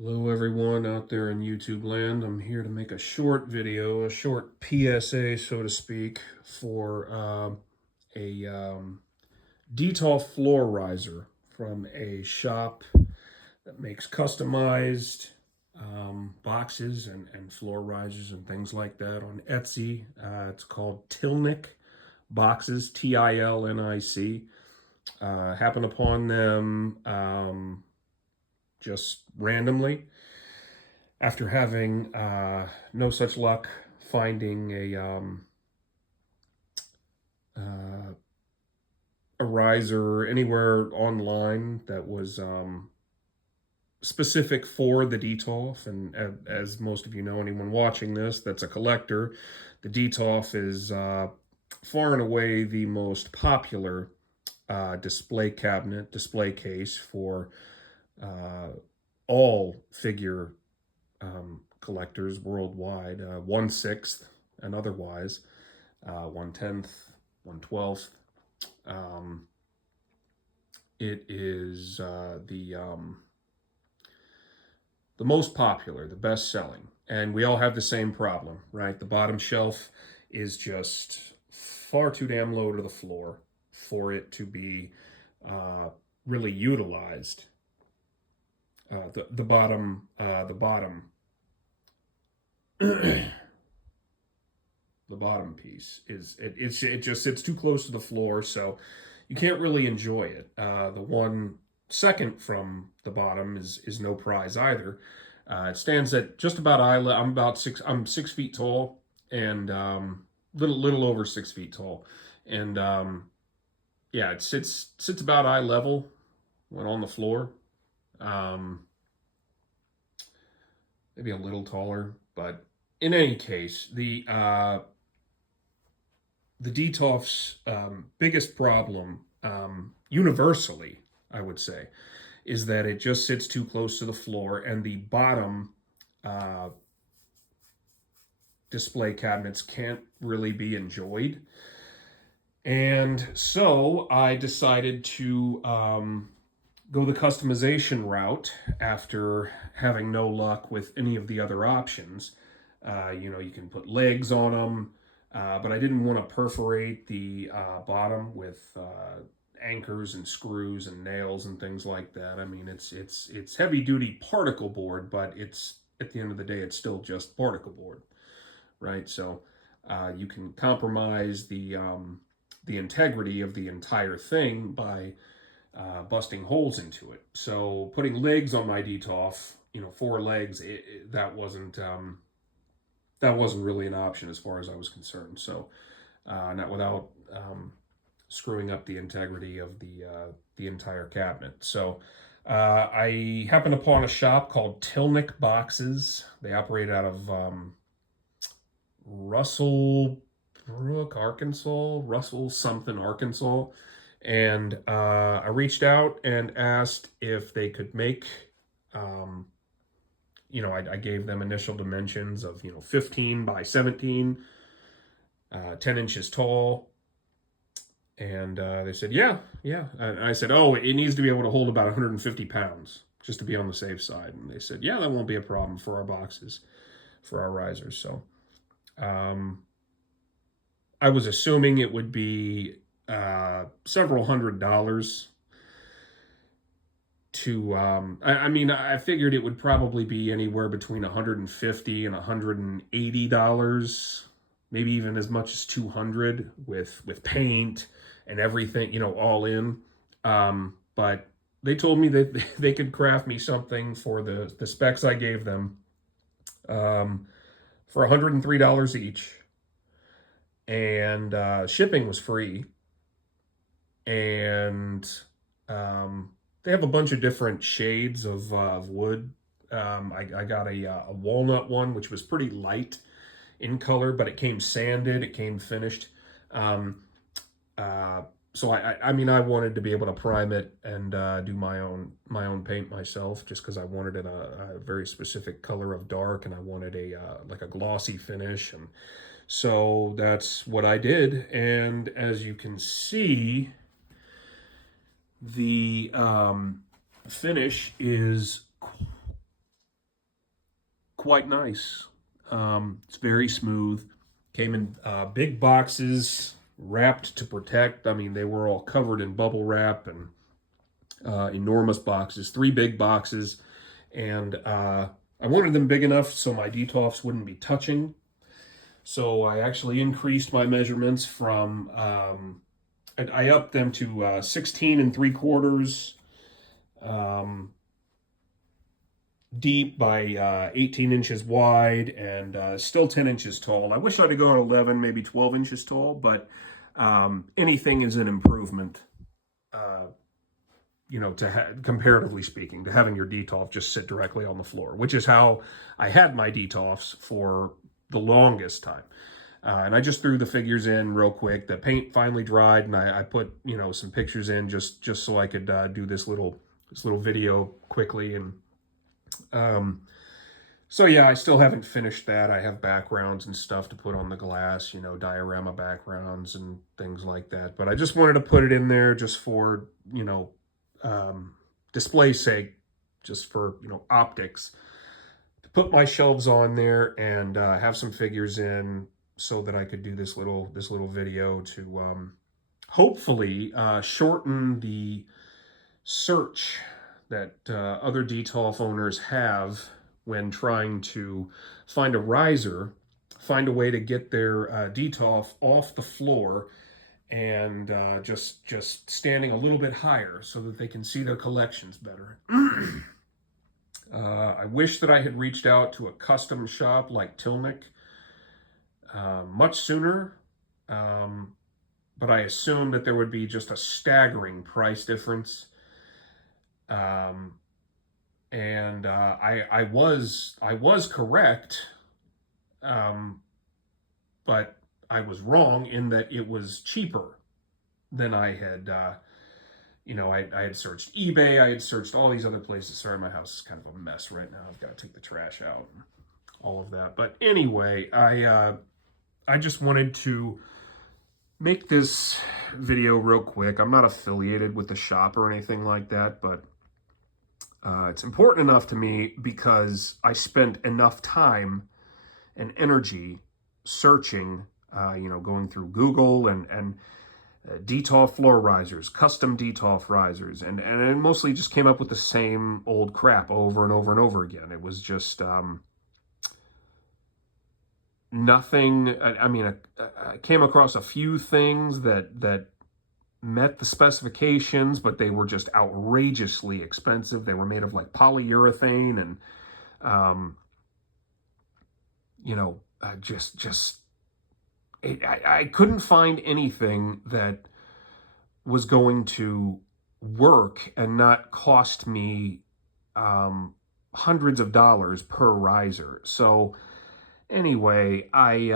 Hello everyone out there in YouTube land. I'm here to make a short video, a short PSA, so to speak, for a Detolf floor riser from a shop that makes customized boxes and floor risers and things like that on Etsy. It's called Tilnic Boxes, Tilnic. Happened upon them just randomly after having no such luck finding uh, a riser anywhere online that was specific for the Detolf. And as most of you know, anyone watching this that's a collector, the Detolf is far and away the most popular display case for uh, all figure collectors worldwide, 1/6 and otherwise, 1/10, 1/12. Um, it is the most popular, the best selling, and we all have the same problem, right? The bottom shelf is just far too damn low to the floor for it to be really utilized. The bottom piece is it just sits too close to the floor, so you can't really enjoy it. The one second from the bottom is no prize either. It stands at just about eye level. I'm 6 feet tall, and little over 6 feet tall, and yeah, it sits about eye level when on the floor. Um, Maybe a little taller, but in any case, the Detolf's biggest problem, universally, I would say, is that it just sits too close to the floor, and the bottom uh, display cabinets can't really be enjoyed. And so I decided to go the customization route after having no luck with any of the other options. You can put legs on them, but I didn't want to perforate the bottom with anchors and screws and nails and things like that. I mean, it's heavy duty particle board, but it's at the end of the day, it's still just particle board, right? So you can compromise the integrity of the entire thing by busting holes into it. So putting legs on my Detolf, 4 legs, that wasn't really an option as far as I was concerned. So not without screwing up the integrity of the entire cabinet. So I happened upon a shop called Tilnic Boxes. They operate out of Russell Brook, Arkansas, Russell something, Arkansas. And I reached out and asked if they could make, um, I gave them initial dimensions of, 15 by 17, 10 inches tall. And they said, yeah, yeah. And I said, oh, it needs to be able to hold about 150 pounds just to be on the safe side. And they said, yeah, that won't be a problem for our boxes, for our risers. So um, I was assuming it would be several $100s to I mean, I figured it would probably be anywhere between 150 and $180, maybe even as much as 200 with paint and everything, all in. But they told me that they could craft me something for the specs I gave them, for $103 each, and shipping was free. And they have a bunch of different shades of wood. I got a walnut one, which was pretty light in color, but it came sanded, it came finished. Um, uh, so I mean, I wanted to be able to prime it and do my own paint myself, just because I wanted it a very specific color of dark, and I wanted a like a glossy finish, and so that's what I did. And as you can see, the finish is quite nice. It's very smooth. Came in big boxes, wrapped to protect. I mean, they were all covered in bubble wrap and enormous boxes, 3 big boxes. And I wanted them big enough so my Detolfs wouldn't be touching. So I actually increased my measurements from, I upped them to 16 3/4 deep by 18 inches wide, and still 10 inches tall. I wish I'd have gone 11, maybe 12 inches tall, but anything is an improvement, comparatively speaking, to having your Detolf just sit directly on the floor, which is how I had my Detolfs for the longest time. And I just threw the figures in real quick. The paint finally dried, and I put some pictures in just so I could do this little video quickly. And so yeah, I still haven't finished that. I have backgrounds and stuff to put on the glass, diorama backgrounds and things like that. But I just wanted to put it in there just for display sake, just for optics, to put my shelves on there and have some figures in, so that I could do this little video to hopefully shorten the search that other Detolf owners have when trying to find a riser, find a way to get their Detolf off the floor and just standing a little bit higher so that they can see their collections better. I wish that I had reached out to a custom shop like Tilnic much sooner, but I assumed that there would be just a staggering price difference. And I was correct, but I was wrong in that it was cheaper than I had. I had searched eBay, I had searched all these other places. Sorry, my house is kind of a mess right now. I've got to take the trash out and all of that. But anyway, I just wanted to make this video real quick. I'm not affiliated with the shop or anything like that, but it's important enough to me because I spent enough time and energy searching, going through Google and Detolf floor risers, custom Detolf risers, and it mostly just came up with the same old crap over and over and over again. It was just nothing. I came across a few things that met the specifications, but they were just outrageously expensive. They were made of like polyurethane, and I couldn't find anything that was going to work and not cost me hundreds of dollars per riser. So anyway, I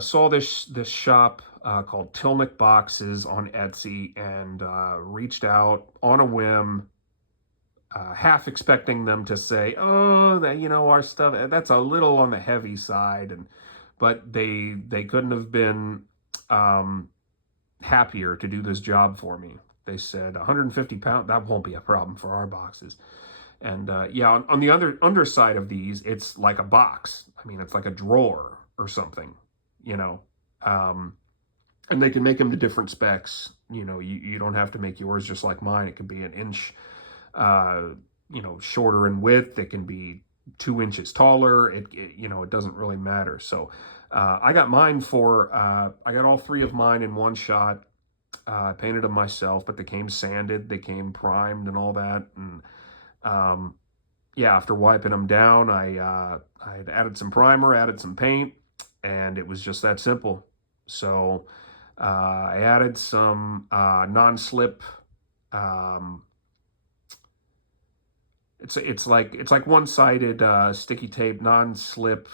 saw this shop called Tilnic Boxes on Etsy, and reached out on a whim, half expecting them to say, "Oh, our stuff, that's a little on the heavy side," but they couldn't have been happier to do this job for me. They said 150 pounds, that won't be a problem for our boxes. And on the underside of these, it's like a box. I mean, it's like a drawer or something, and they can make them to different specs. You don't have to make yours just like mine. It can be an inch, shorter in width. It can be 2 inches taller. It doesn't really matter. So I got mine I got all 3 of mine in one shot. I painted them myself, but they came sanded, they came primed and all that. And after wiping them down, I had added some primer, added some paint, and it was just that simple. So I added some non-slip. It's like one-sided sticky tape, non-slip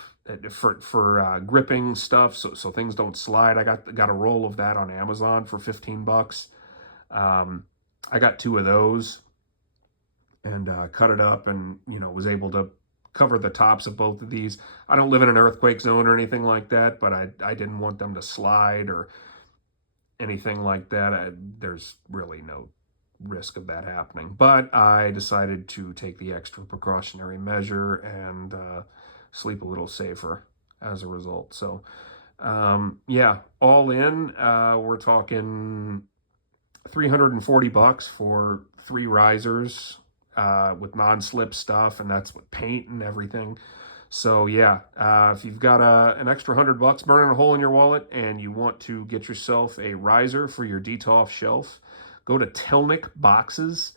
for gripping stuff, so things don't slide. I got a roll of that on Amazon for $15. I got 2 of those and cut it up, and was able to cover the tops of both of these. I don't live in an earthquake zone or anything like that, but I didn't want them to slide or anything like that. There's really no risk of that happening. But I decided to take the extra precautionary measure and sleep a little safer as a result. So, yeah, all in, we're talking $340 for 3 risers with non-slip stuff, and that's with paint and everything. So yeah, if you've got an extra $100 burning a hole in your wallet and you want to get yourself a riser for your Detolf shelf, go to Tilnic Boxes.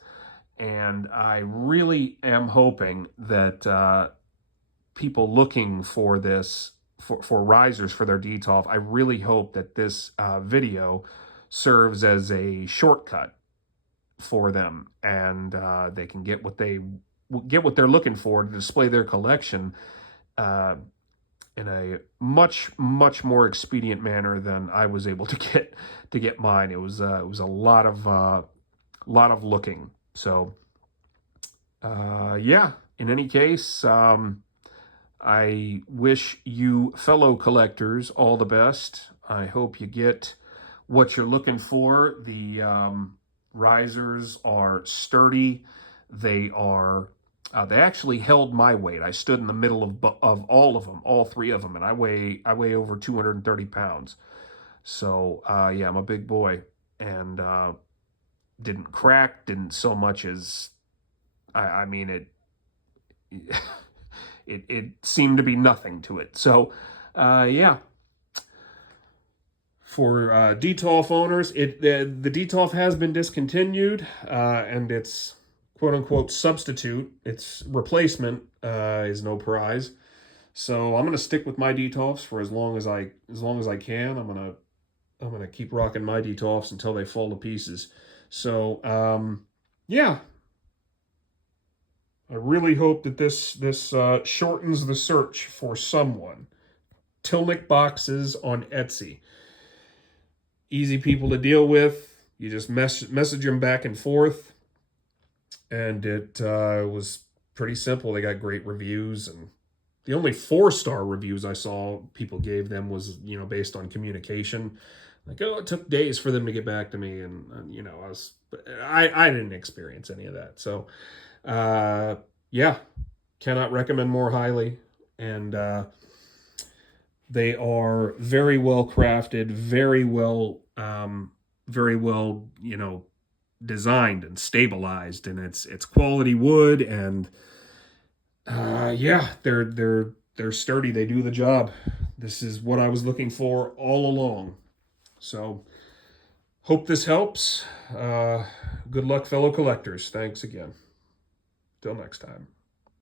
And I really am hoping that people looking for this, for risers for their Detolf, I really hope that this video serves as a shortcut for them, and they can get what they're looking for to display their collection uh, in a much more expedient manner than I was able to get mine. It was a lot of looking. So yeah. In any case, I wish you fellow collectors all the best. I hope you get what you're looking for. The risers are sturdy. They are. They actually held my weight. I stood in the middle of all of them, all 3 of them, and I weigh over 230 pounds. So yeah, I'm a big boy, and didn't crack. Didn't so much as I mean it. It seemed to be nothing to it. So yeah, for Detolf owners, the Detolf has been discontinued, and its quote unquote substitute, its replacement, is no prize. So I'm gonna stick with my Detolfs for as long as I can. I'm gonna keep rocking my Detolfs until they fall to pieces. So yeah, I really hope that this shortens the search for someone. Tilnic Boxes on Etsy. Easy people to deal with. You just message them back and forth, and it was pretty simple. They got great reviews, and the only 4-star reviews I saw people gave them was based on communication. Like, oh, it took days for them to get back to me, and I didn't experience any of that. So yeah, cannot recommend more highly, and they are very well crafted, very well, designed and stabilized, and it's quality wood, and yeah, they're sturdy. They do the job. This is what I was looking for all along. So hope this helps. Good luck, fellow collectors. Thanks again. Till next time.